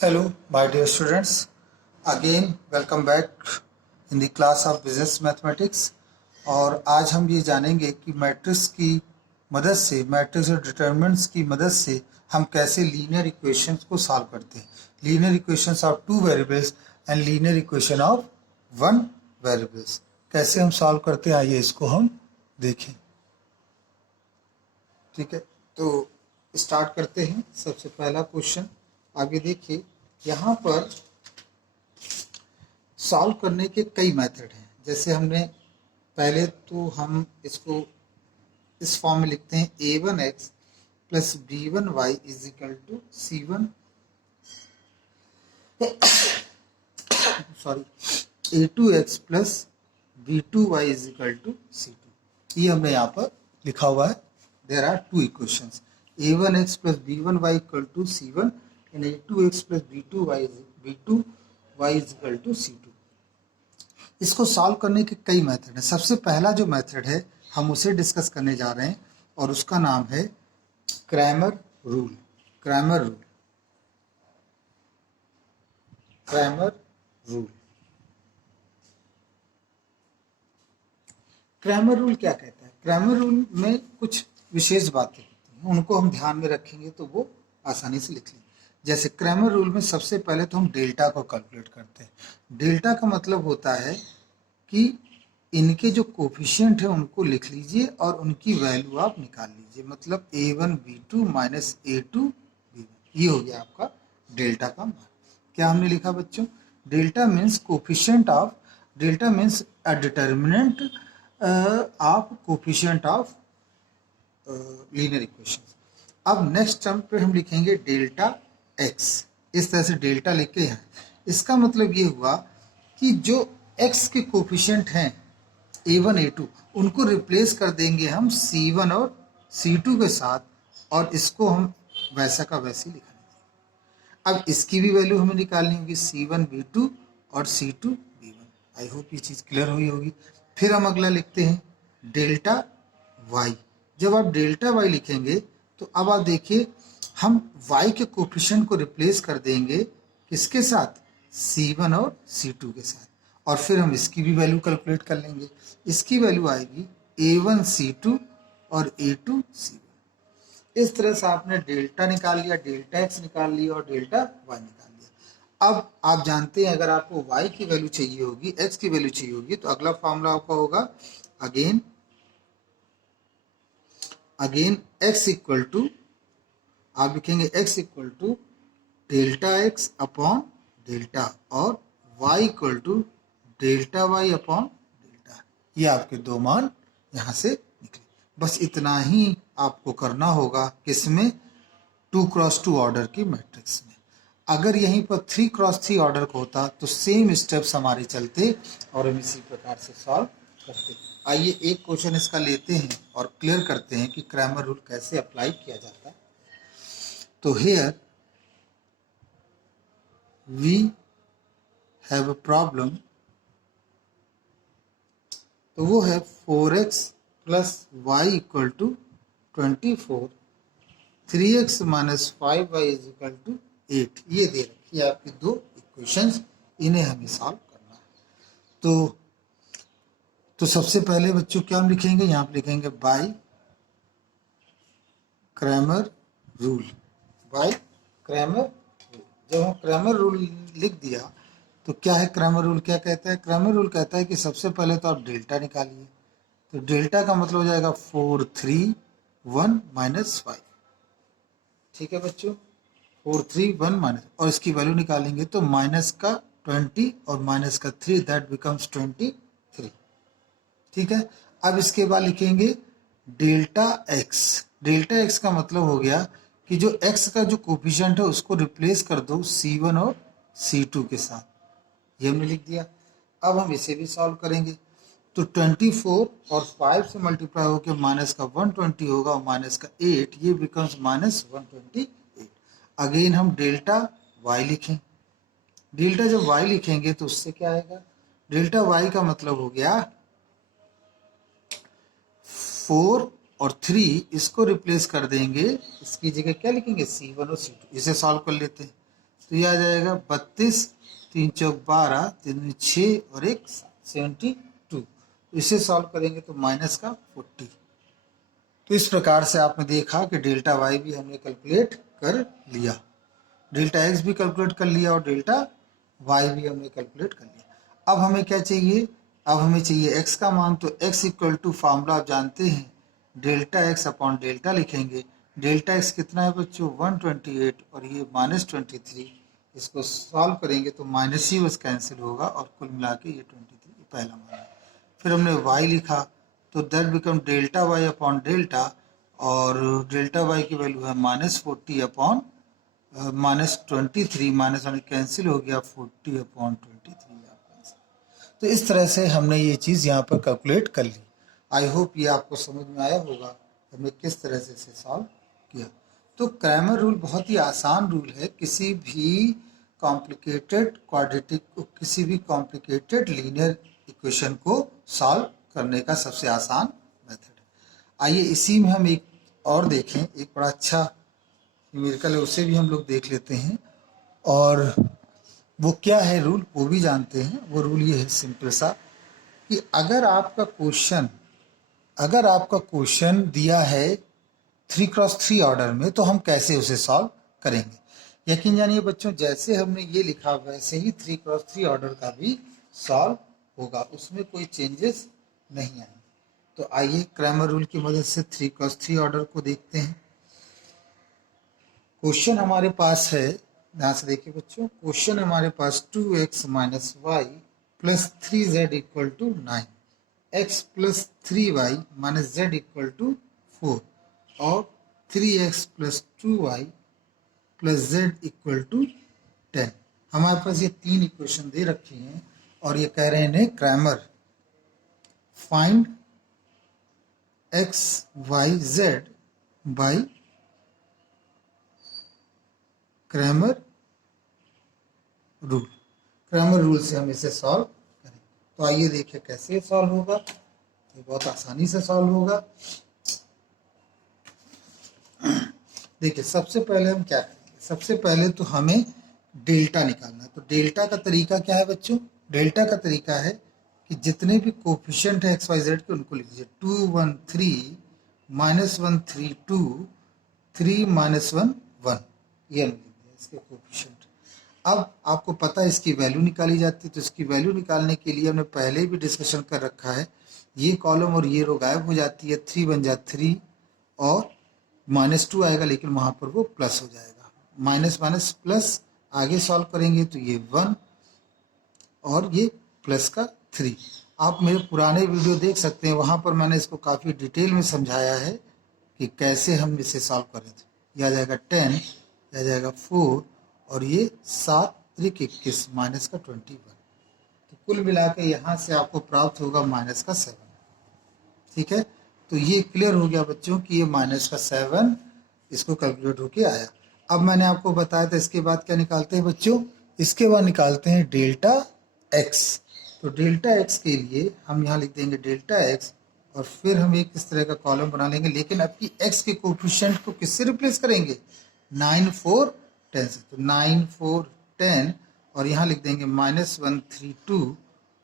Hello, my dear students. Again, welcome back in the class of Business Mathematics. और आज हम ये जानेंगे कि मैट्रिक्स की मदद से, मैट्रिक्स और डिटर्मिनेंट्स की मदद से हम कैसे लीनियर इक्वेशंस को सॉल्व करते हैं. Linear equations of two variables and linear equation of one variables कैसे हम सॉल्व करते हैं, आइए इसको हम देखें. ठीक है, तो स्टार्ट करते हैं. सबसे पहला क्वेश्चन आगे देखिए. यहाँ पर सॉल्व करने के कई मेथड हैं. जैसे हमने पहले तो हम इसको इस फॉर्म में लिखते हैं a1x plus b1y is equal to c1 a2x plus b2y is equal to c2. ये हमने यहाँ पर लिखा हुआ है. There are two equations a1x plus b1y equal to c1 and a2x plus b2y is equal to c2. इसको solve करने के कई मेथड हैं. सबसे पहला जो मेथड है हम उसे डिस्कस करने जा रहे हैं और उसका नाम है Cramer rule. Cramer rule. Cramer rule. Cramer rule क्या कहता है? क्रैमर रूल में कुछ विशेष बातें होती हैं, उनको हम ध्यान में रखेंगे तो वो आसानी से लिख लेंगे. जैसे क्रैमर रूल में सबसे पहले तो हम डेल्टा को कैलकुलेट करते हैं. डेल्टा का मतलब होता है कि इनके जो कोफिशिएंट है उनको लिख लीजिए और उनकी वैल्यू आप निकाल लीजिए. मतलब a1 b2 minus a2 b1, ये हो गया आपका डेल्टा का मान. क्या हमने लिखा बच्चों? Delta means coefficient of, delta means a determinant of coefficient of linear equation. अब नेक्स्ट टर्म पे हम लिखेंगे डेल्टा x. इस तरह से डेल्टा लिख के हैं. इसका मतलब ये हुआ कि जो x के कोफिशिएंट हैं a1 a2 उनको रिप्लेस कर देंगे हम c1 और c2 के साथ और इसको हम वैसा का वैसे ही लिखा देंगे. अब इसकी भी वैल्यू हमें निकालनी होगी c1 b2 और c2 b1. आई होप ये चीज़ क्लियर हुई होगी. फिर हम अगला लिखते हैं डेल्टा y. जब आप डेल्टा y लिखेंगे तो अब आप देखिए हम y के कोफिशिएंट को रिप्लेस कर देंगे किसके साथ? c1 और c2 के साथ. और फिर हम इसकी भी वैल्यू कैलकुलेट कर लेंगे. इसकी वैल्यू आएगी a1 c2 और a2 c1. इस तरह से आपने डेल्टा निकाल लिया, डेल्टा x निकाल लिया और डेल्टा y निकाल लिया. अब आप जानते हैं अगर आपको y की वैल्यू चाहिए होगी, x की वैल्यू चाहिए होगी तो अगला फॉर्मूला आपका होगा अगेन x इक्वल टू, आप लिखेंगे x equal to delta x upon delta और y equal to delta y upon delta. ये आपके दो मान यहाँ से निकले. बस इतना ही आपको करना होगा. किसमें? 2x2 ऑर्डर की मैट्रिक्स में. अगर यहीं पर 3x3 ऑर्डर का होता तो सेम स्टेप्स हमारे चलते और हम इसी प्रकार से सॉल्व करते. आइए एक क्वेश्चन इसका लेते हैं और क्लियर करते हैं कि क्रैमर रूल कैसे अप्लाई किया जाता है. तो here we have a problem. तो वो है 4x plus y equal to 24, 3x minus 5y is equal to 8. ये दे रखी है आपकी दो इक्वेशंस, इन्हें हमें सॉल्व करना है. तो सबसे पहले बच्चों क्या हम लिखेंगे? यहाँ पे लिखेंगे by Cramer rule. By Cramer rule. जब हम क्रैमर रूल लिख दिया तो क्या है क्रैमर रूल? क्या कहता है? क्रैमर रूल कहता है कि सबसे पहले तो आप डेल्टा निकालिए. तो डेल्टा का मतलब हो जाएगा 4 3 1 माइनस 5. ठीक है बच्चों, 4 3 1 माइनस, और इसकी वैल्यू निकालेंगे तो माइनस का 20 और माइनस का 3, दैट बिकम्स 23. ठीक है. अब इसके बाद लिखेंगे डेल्टा x. डेल्टा x का मतलब हो गया कि जो x का जो कोफिशिएंट है उसको रिप्लेस कर दो c1 और c2 के साथ. ये हमने लिख दिया. अब हम इसे भी सॉल्व करेंगे. तो 24 और 5 से मल्टीप्लाई होकर माइनस का 120 होगा और माइनस का 8, ये बिकम्स माइनस 128. अगेन हम डेल्टा y लिखें. डेल्टा जब y लिखेंगे तो उससे क्या आएगा? डेल्टा y का मतलब हो गया 4 और 3, इसको रिप्लेस कर देंगे. इसकी जगह क्या लिखेंगे? c1 और c2. इसे सॉल्व कर लेते हैं. तो ये आ जाएगा 32, 3 चौक 12, 3 6 और 1 72। इसे सॉल्व करेंगे तो माइनस का 40। तो इस प्रकार से आपने देखा कि डेल्टा वाई भी हमने कैलकुलेट कर लिया, डेल्टा एक्स भी कैलकुलेट कर लिया और डेल्टा वाई भी हमने कैलकुलेट कर लिया। अब हमें क्या चाहिए, अब हमें चाहिए x का मान। तो x इक्वल टू फार्मूला आप जानते हैं, डेल्टा एक्स अपॉन डेल्टा लिखेंगे। डेल्टा एक्स कितना है बच्चों 128 और ये -23। इसको सॉल्व करेंगे तो माइनस ही बस कैंसिल होगा और कुल मिला के ये 23 पहला मान है। फिर हमने y लिखा तो that become delta y upon delta, और डेल्टा वाई की वैल्यू है -40 अपॉन -23, माइनस वाले कैंसिल हो गया 40 अपॉन 23। तो इस तरह से हमने ये चीज़ यहाँ पर कैलकुलेट कर ली। आई होप ये आपको समझ में आया होगा हमने किस तरह से इसे सॉल्व किया। तो क्रैमर रूल बहुत ही आसान रूल है, किसी भी कॉम्प्लिकेटेड क्वाड्रेटिक, किसी भी कॉम्प्लिकेटेड लीनियर इक्वेशन को सॉल्व करने का सबसे आसान मेथड है। आइए इसी में हम एक और देखें, एक बड़ा अच्छा न्यूमेरिकल है, उसे भी हम लोग देख लेते हैं। और वो क्या है रूल वो भी जानते हैं। वो रूल ये है सिंपल सा कि अगर आपका क्वेश्चन दिया है 3x3 ऑर्डर में तो हम कैसे उसे सॉल्व करेंगे। यकीन जानिए बच्चों, जैसे हमने ये लिखा वैसे ही 3x3 ऑर्डर का भी सॉल्व होगा, उसमें कोई चेंजेस नहीं आए। तो आइए क्रैमर रूल की मदद से 3x3 ऑर्डर को देखते हैं। क्वेश्चन हमारे पास है, ध्यान से देखिए बच्चों, क्वेश्चन हमारे पास 2x minus y plus 3z equal to 9, x plus 3y minus z equal to 4 और 3x plus 2y plus z equal to 10। हमारे पास ये तीन इक्वेशन दे रखी हैं और ये कह रहे हैं Cramer find x y z by Cramer rule. Cramer rule से हम इसे सॉल्व करें। तो आइए देखिए कैसे सॉल्व होगा। ये बहुत आसानी से सॉल्व होगा। देखिए सबसे पहले हम क्या करेंगे, सबसे पहले तो हमें डेल्टा निकालना है। तो डेल्टा का तरीका क्या है बच्चों, डेल्टा का तरीका है कि जितने भी कोफिशिएंट है एक्स वाई जेड के उनको लिख दीजिए। 2 1 3 -1 3 2 3 -1 1, ये हम लिख दिया इसके कोफिशिएंट। अब आपको पता है इसकी वैल्यू निकाली जाती है, तो इसकी वैल्यू निकालने के लिए हमने पहले भी डिस्कशन कर रखा है। ये कॉलम और ये रो गायब हो जाती है, 3 बन जाए 3 और -2 आएगा, लेकिन वहाँ पर वो प्लस हो जाएगा। माइनस माइनस प्लस आगे सॉल्व करेंगे तो ये 1 और ये प्लस का 3। आप मेरे पुराने वीडियो देख सकते हैं, वहाँ पर मैंने इसको काफ़ी डिटेल में समझाया है कि कैसे हम इसे सॉल्व करें। यह आ जाएगा 10, यह आ जाएगा 4 और ये 7 3 21 माइनस का 21। तो कुल मिला के यहाँ से आपको प्राप्त होगा माइनस का 7। ठीक है, तो ये क्लियर हो गया बच्चों कि ये माइनस का 7 इसको कैलकुलेट होके आया। अब मैंने आपको बताया था इसके बाद क्या निकालते हैं बच्चों, इसके बाद निकालते हैं डेल्टा एक्स। तो डेल्टा एक्स के लिए हम यहाँ लिख देंगे डेल्टा एक्स और फिर हम एक इस तरह का कॉलम बना लेंगे, लेकिन अब की एक्स के कोफिशिएंट को किससे रिप्लेस करेंगे, 9 4 10 से। तो 9 4 10 और यहाँ लिख देंगे -1 3 2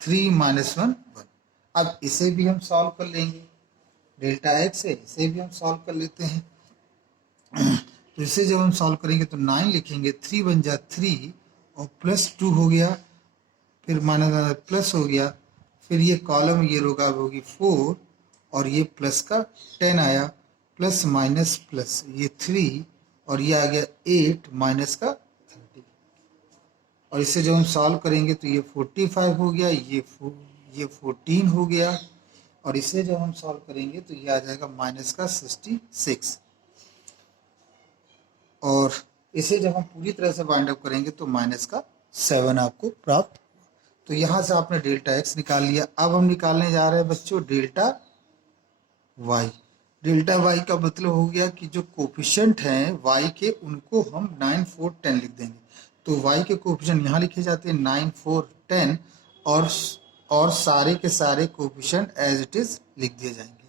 3 -1 1। अब इसे भी हम सॉल्व कर लेंगे, डेल्टा एक्स है, इसे भी हम सॉल्व कर लेते हैं। तो इसे जब हम सॉल्व करेंगे तो 9 लिखेंगे, 3 बन जा 3 और प्लस 2 हो गया, फिर माइनस प्लस हो गया, फिर ये कॉलम ये रो गायब होगी 4 और ये प्लस का 10 आया, प्लस माइनस प्लस ये 3 और ये आ गया 8 माइनस का 30। और इसे जब हम सॉल्व करेंगे तो ये 45 हो गया, ये 14 हो गया और इसे जब हम सॉल्व करेंगे तो ये आ जाएगा माइनस का 66। और इसे जब हम पूरी तरह से बाइंड अप करेंगे तो माइनस का 7 आपको प्राप्त। तो यहाँ से आपने डेल्टा एक्स निकाल लिया। अब हम निकालने जा रहे हैं बच्चों डेल्टा वाई। डेल्टा वाई का मतलब हो गया कि जो कोफिशिएंट हैं वाई के उनको हम 9 4 10 लिख देंगे। तो वाई के कोफिशिएंट यहाँ लिखे जाते हैं 9 4 10 और सारे के सारे कोफिशिएंट एज इट इज लिख दिए जाएंगे।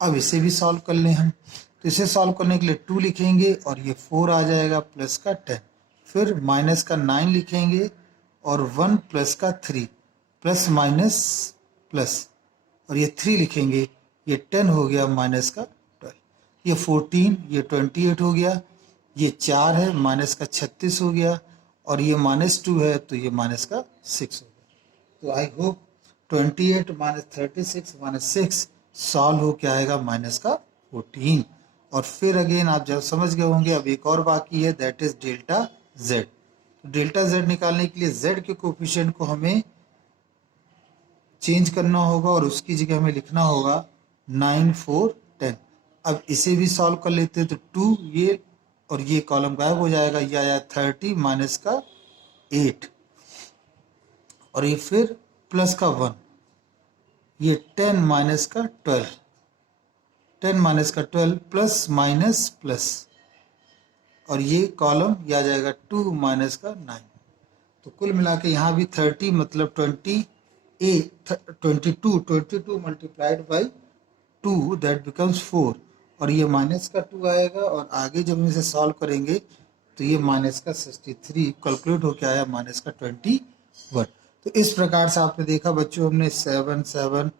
अब इसे भी सॉल्व कर लें हम। तो इसे सॉल्व करने के लिए 2 लिखेंगे और ये 4 आ जाएगा प्लस का 10, फिर माइनस का 9 लिखेंगे और 1 प्लस का 3, प्लस माइनस प्लस, और ये 3 लिखेंगे, ये 10 हो गया माइनस का 12, ये 14, ये 28 हो गया, ये 4 है माइनस का 36 हो गया, और ये -2 है तो ये माइनस का 6 हो गया। तो I hope 28 minus 36 minus 6 solve हो क्या आएगा माइनस का 14। और फिर अगेन आप जब समझ गए होंगे, अब एक और बाकी है, that is delta Z. Delta Z निकालने के लिए जेड के कोफिशिएंट को हमें चेंज करना होगा और उसकी जगह हमें लिखना होगा 9, 4, 10। अब इसे भी सॉल्व कर लेते हैं तो 2 ये और ये कॉलम गायब हो जाएगा, ये आया 30 माइनस का 8, और ये फिर प्लस का 1, ये 10 माइनस का 12, 10 माइनस का 12 प्लस माइनस प्लस, और ये कॉलम ये आ जाएगा 2 माइनस का 9। तो कुल मिला के यहाँ भी 30 मतलब 22 मल्टीप्लाइड बाई 2 दैट बिकम्स 4, और ये माइनस का 2 आएगा, और आगे जब हम इसे सॉल्व करेंगे तो ये माइनस का 63 कैलकुलेट होकर आया माइनस का 21। तो इस प्रकार से आपने देखा बच्चों, हमने 7, 7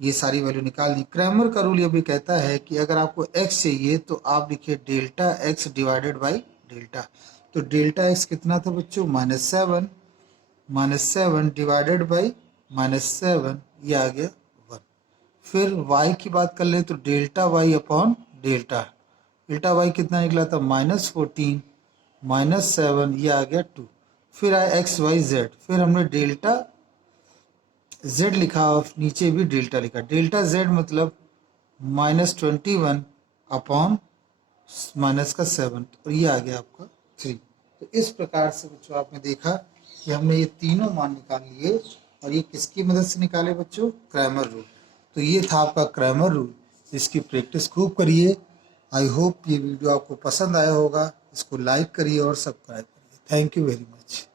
ये सारी वैल्यू निकालनी। क्रैमर का रूल ये भी कहता है कि अगर आपको x चाहिए तो आप लिखिए delta x divided by delta. तो डेल्टा x कितना था बच्चों, -7, -7 डिवाइडेड बाई -7, ये आ गया 1। फिर y की बात कर ले तो delta y upon delta, delta y कितना निकला था -14 -7, ये आ गया 2। फिर आया x y z, फिर हमने डेल्टा z लिखा और नीचे भी डेल्टा लिखा। डेल्टा z मतलब -21 अपॉन माइनस का 7, और ये आ गया आपका 3। तो इस प्रकार से बच्चों आपने देखा कि हमने ये तीनों मान निकाल लिए, और ये किसकी मदद से निकाले बच्चों, क्रैमर रूल। तो ये था आपका क्रैमर रूल, इसकी प्रैक्टिस खूब करिए। आई होप ये वीडियो आपको पसंद आया होगा, इसको लाइक करिए और सब्सक्राइब करिए। Thank you very much.